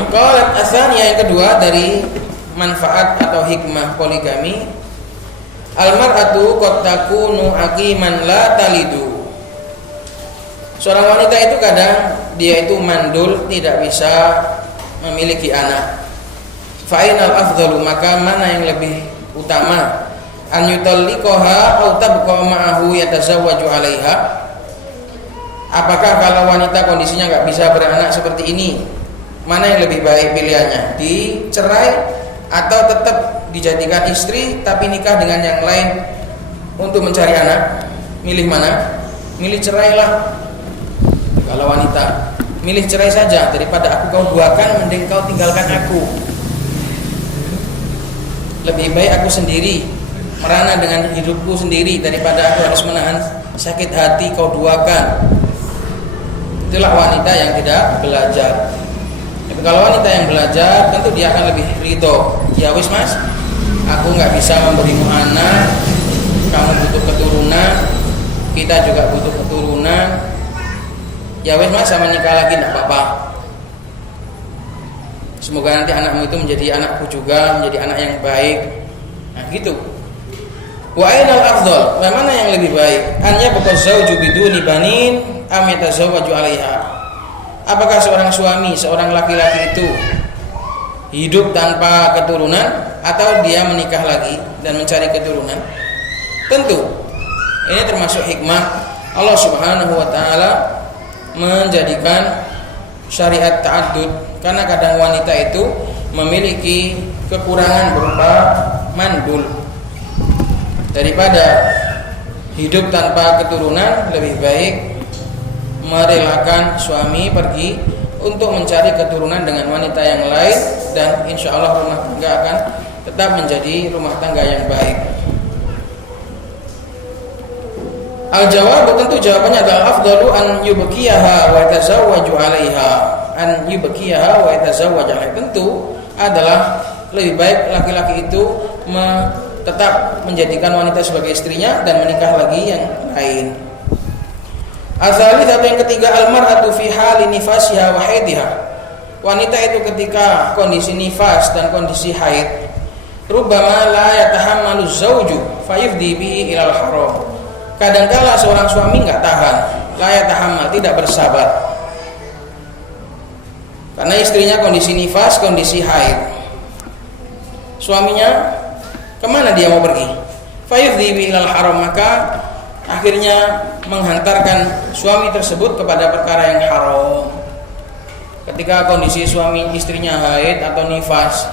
Qalat atsaniyah, yang kedua dari manfaat atau hikmah poligami, al-mar'atu qad takunu aqiman la talidu. Seorang wanita itu kadang dia itu mandul, tidak bisa memiliki anak. Fa'inal afdalu, maka mana yang lebih utama, an yutalliqaha aw tabqa ma'ahu yatazawwaju 'alaiha. Apakah kalau wanita kondisinya enggak bisa beranak seperti ini, mana yang lebih baik pilihannya? Dicerai atau tetap dijadikan istri tapi nikah dengan yang lain untuk mencari anak? Milih mana? Milih cerai lah. Kalau wanita, milih cerai saja, daripada aku kau duakan, mending kau tinggalkan aku. Lebih baik aku sendiri merana dengan hidupku sendiri daripada aku harus menahan sakit hati kau duakan. Itulah wanita yang tidak belajar. Tapi kalau wanita yang belajar, tentu dia akan lebih ridho. Ya wis mas, aku nggak bisa memberimu anak, kamu butuh keturunan, kita juga butuh keturunan. Ya wis mas, sama nikah lagi enggak apa-apa. Semoga nanti anakmu itu menjadi anakku juga, menjadi anak yang baik. Nah gitu. Wa ainal afdal, mana yang lebih baik? An yabqa zauju biduni banin am yatazawwaju 'alaiha. Apakah seorang suami, seorang laki-laki itu hidup tanpa keturunan atau dia menikah lagi dan mencari keturunan? Tentu ini termasuk hikmah Allah Subhanahu wa taala menjadikan syariat ta'addud, karena kadang wanita itu memiliki kekurangan berupa mandul. Daripada hidup tanpa keturunan, lebih baik merelakan suami pergi untuk mencari keturunan dengan wanita yang lain, dan insya Allah rumah tangga akan tetap menjadi rumah tangga yang baik. Al-jawab, tentu jawabannya adalah afdalu an yubkiyaha wa yatazawwaju 'alaiha. An yubkiyaha wa yatazawwaju 'alaiha, tentu adalah lebih baik laki-laki itu tetap menjadikan wanita sebagai istrinya dan menikah lagi yang lain. Al-thalitsatu, yang ketiga, al-mar'atu fi hali nifasiha wa haidiha. Wanita itu ketika kondisi nifas dan kondisi haid, rubbama la yatahammalu zawju fayufdi bihi ilal haram. Kadangkala seorang suami enggak tahan, la yatahammal, tidak bersabar, karena istrinya kondisi nifas, kondisi haid. Suaminya kemana dia mau pergi? Fayufdi bihi ilal haram, maka akhirnya menghantarkan suami tersebut kepada perkara yang haram. Ketika kondisi suami istrinya haid atau nifas,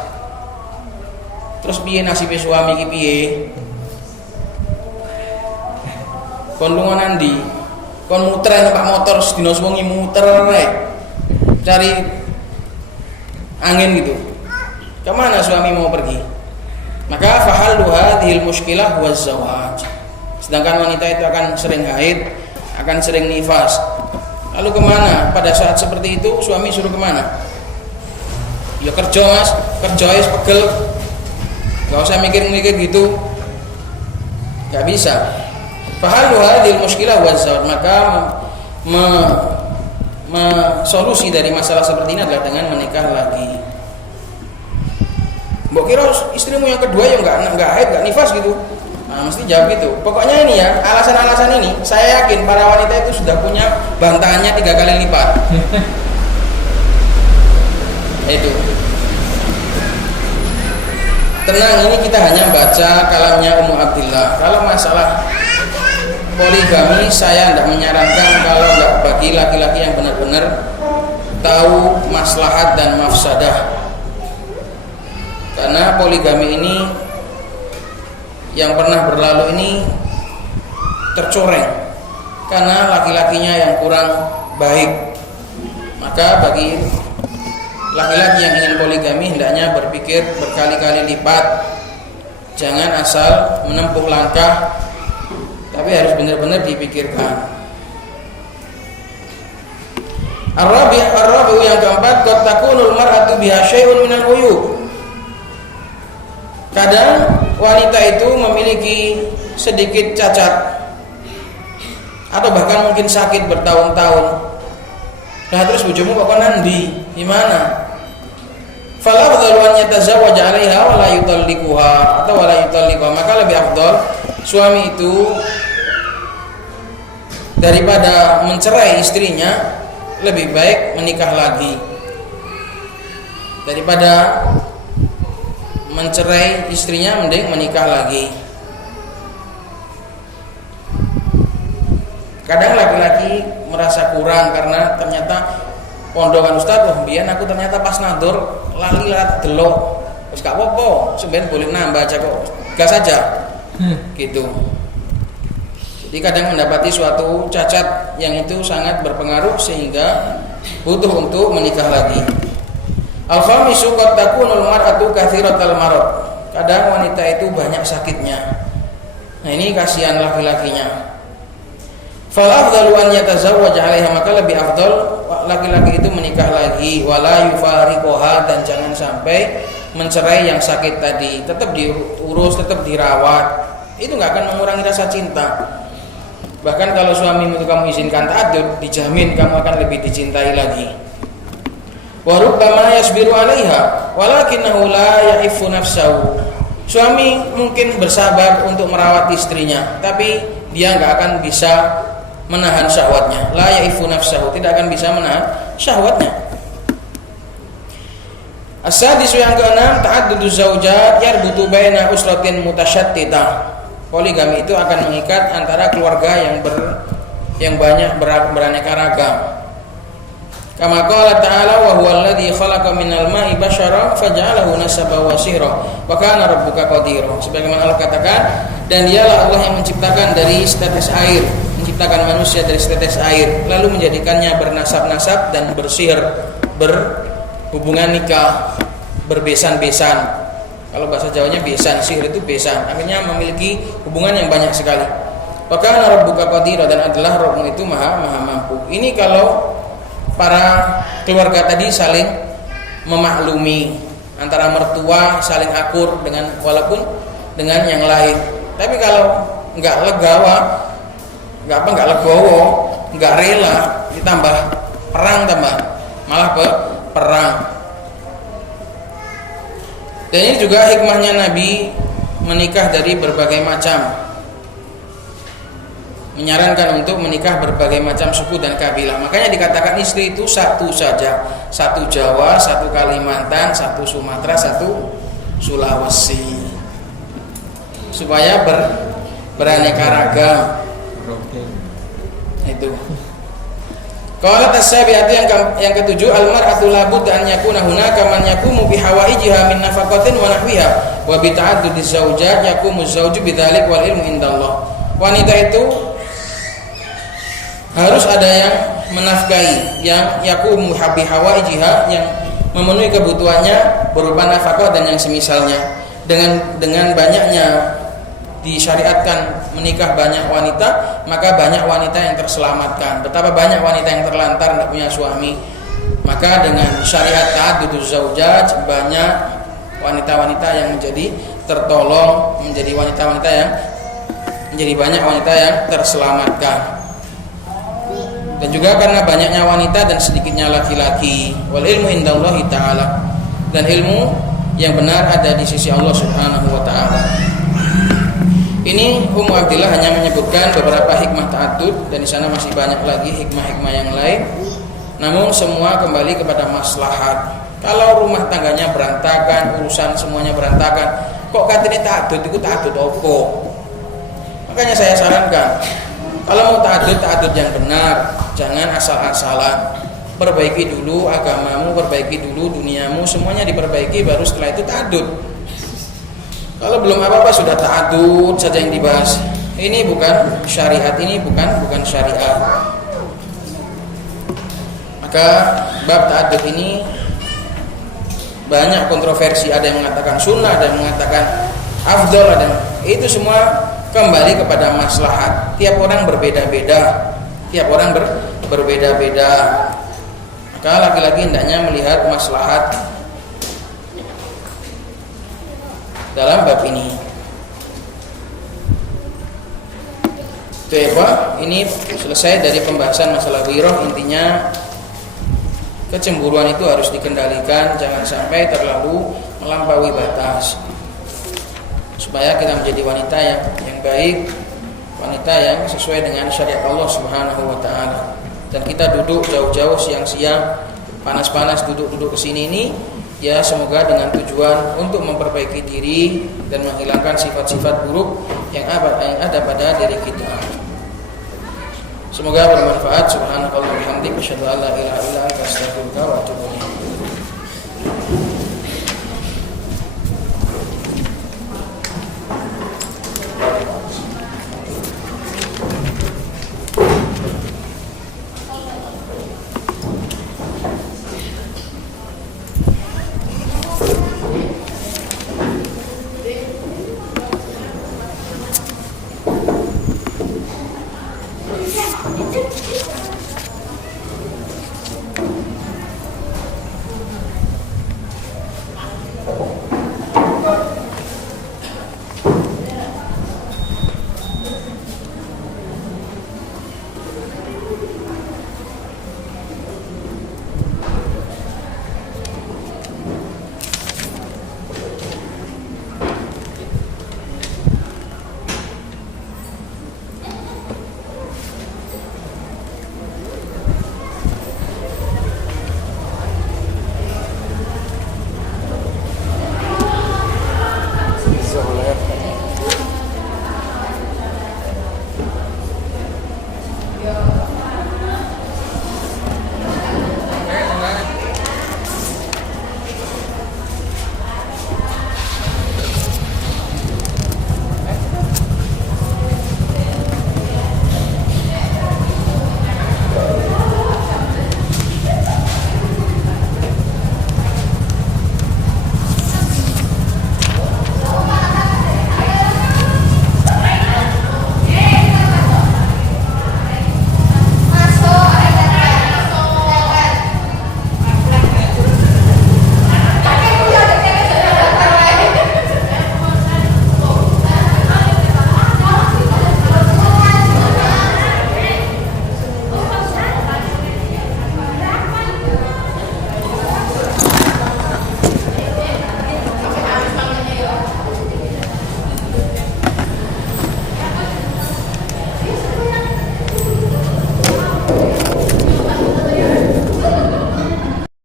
terus piye nasibnya suami ki piye? Kon lunga nandi? Kon muter numpak motor sedina suwengi muter cari angin gitu. Kemana suami mau pergi? Maka fahallu hadhil mushkilah wa zawaj. Sedangkan wanita itu akan sering haid, akan sering nifas. Lalu kemana pada saat seperti itu? Suami suruh kemana? Ya kerja mas, kerja es pegel, gak usah mikir-mikir gitu, gak bisa. Fahallu hadhil mushkilah wa zawaj, maka solusi dari masalah seperti ini adalah dengan menikah lagi. Mbok kira istrimu yang kedua yang enggak haid, enggak nifas gitu. Nah, mesti jawab gitu. Pokoknya ini ya, alasan-alasan ini saya yakin para wanita itu sudah punya bantahannya 3 kali lipat. Itu. Tenang, ini kita hanya baca kalamnya Ummu Abdillah. Kalau masalah poligami, saya tidak menyarankan kalau enggak bagi laki-laki yang benar-benar tahu maslahat dan mafsadah. Karena poligami ini yang pernah berlalu ini tercoreng karena laki-lakinya yang kurang baik. Maka bagi laki-laki yang ingin poligami hendaknya berpikir berkali-kali lipat. Jangan asal menempuh langkah, tapi harus benar-benar dipikirkan. Ar-rabi'u, yang keempat, qad takunul mar'atu biha syai'un minal uyub. Kadang wanita itu memiliki sedikit cacat atau bahkan mungkin sakit bertahun-tahun. Nah, terus bojomu kok nandi? Gimana? Fala afdalu an yatazawwaja 'alaiha wa la yutalliquha atau wa la yutalliquha. Maka lebih afdal suami itu daripada mencerai istrinya, lebih baik menikah lagi. Daripada mencerai istrinya, mending menikah lagi. Kadang laki-laki merasa kurang karena ternyata pondokan ustaz, wah biyen aku ternyata pas nadur lali lat delok. Wis gak apa-apa, sebenarnya boleh nambah aja kok. Gas aja. Gitu. Jadi kadang mendapati suatu cacat yang itu sangat berpengaruh sehingga butuh untuk menikah lagi. Al-khamisu qad takunul mar'atu katsiratal marad. Kadang wanita itu banyak sakitnya. Nah, ini kasihan laki-lakinya. Fal afdalu an yatazawwaja 'alaiha, maka lebih afdal laki-laki itu menikah lagi, wala yufariquha, dan jangan sampai mencerai yang sakit tadi. Tetap diurus, tetap dirawat. Itu enggak akan mengurangi rasa cinta. Bahkan kalau suamimu itu kamu izinkan ta'addud, dijamin kamu akan lebih dicintai lagi. Wa rubbama yasbiru 'alaiha walakinahu la ya'ifu nafsahu. Suami mungkin bersabar untuk merawat istrinya, tapi dia enggak akan bisa menahan syahwatnya. La ya'ifu nafsahu, tidak akan bisa menahan syahwatnya. As-sadisu yang keenam, ta'adduduz zaujat yarbutu baina usratin mutasyattitah. Poligami itu akan mengikat antara keluarga yang banyak beraneka ragam. Kama qala ta'ala wa huwal ladzi khalaqa minal ma'i basyaran faja'alahu nasaban wa sihra wa kana rabbuka qadira. Sebagaimana Allah katakan, dan dialah Allah yang menciptakan dari setetes air, menciptakan manusia dari setetes air, lalu menjadikannya bernasab-nasab dan bersihir, berhubungan nikah, berbesan-besan. Kalau bahasa Jawanya besan, sihir itu besan. Akhirnya memiliki hubungan yang banyak sekali. Wa kana rabbuka qadira, dan adalah Rabbmu itu maha mampu. Ini kalau para keluarga tadi saling memaklumi, antara mertua saling akur dengan walaupun dengan yang lain. Tapi kalau nggak legowo, nggak rela, ditambah perang, malah perang. Dan ini juga hikmahnya Nabi menikah dari berbagai macam, menyarankan untuk menikah berbagai macam suku dan kabilah. Makanya dikatakan istri itu satu saja, satu Jawa, satu Kalimantan, satu Sumatera, satu Sulawesi, supaya beraneka ragam. Itu. Qalat as-sabi'atu yang ketujuh, al-mar'atu la budda an yakuna hunaka man yaqumu bi hawaijiha min nafaqatin wa nahwiha wa bi ta'addudiz zaujat yaqumu az-zawju bidzalik wal ilmu indallah. Wanita itu harus ada yang menafkahi, yang yaqumu bi hawaijiha, yang memenuhi kebutuhannya berupa nafkah dan yang semisalnya. Dengan banyaknya disyariatkan menikah banyak wanita, maka banyak wanita yang terselamatkan. Betapa banyak wanita yang terlantar tidak punya suami. Maka dengan syariat ta'adduduz zaujat, banyak wanita-wanita yang menjadi tertolong, menjadi banyak wanita yang terselamatkan. Dan juga karena banyaknya wanita dan sedikitnya laki-laki. Wal ilmu indallahi ta'ala, dan ilmu yang benar ada di sisi Allah Subhanahu wa ta'ala. Ini Ummu Abdillah hanya menyebutkan beberapa hikmah ta'addud, dan di sana masih banyak lagi hikmah-hikmah yang lain. Namun semua kembali kepada maslahat. Kalau rumah tangganya berantakan, urusan semuanya berantakan, kok katanya ta'addud itu ta'addud opo? Makanya saya sarankan, kalau mau ta'addud yang benar, jangan asal-asalan. Perbaiki dulu agamamu, perbaiki dulu duniamu, semuanya diperbaiki, baru setelah itu ta'addud. Kalau belum apa-apa sudah ta'addud saja yang dibahas. Ini bukan syariat, ini bukan syariat. Maka bab ta'addud ini banyak kontroversi. Ada yang mengatakan sunnah, ada yang mengatakan afdol, itu semua kembali kepada maslahat. Tiap orang berbeda-beda. Maka laki-laki hendaknya melihat maslahat dalam bab ini. Ini selesai dari pembahasan masalah wirah. Intinya kecemburuan itu harus dikendalikan, jangan sampai terlalu melampaui batas, supaya kita menjadi wanita yang baik, wanita yang sesuai dengan syariat Allah Subhanahu wa ta'ala. Dan kita duduk jauh-jauh siang-siang panas-panas duduk kesini ini, ya semoga dengan tujuan untuk memperbaiki diri dan menghilangkan sifat-sifat buruk yang ada pada diri kita. Semoga bermanfaat. Subhanallahi wa bihamdihi, asyhadu an la ilaha illa anta, astaghfiruka wa atubu ilaik.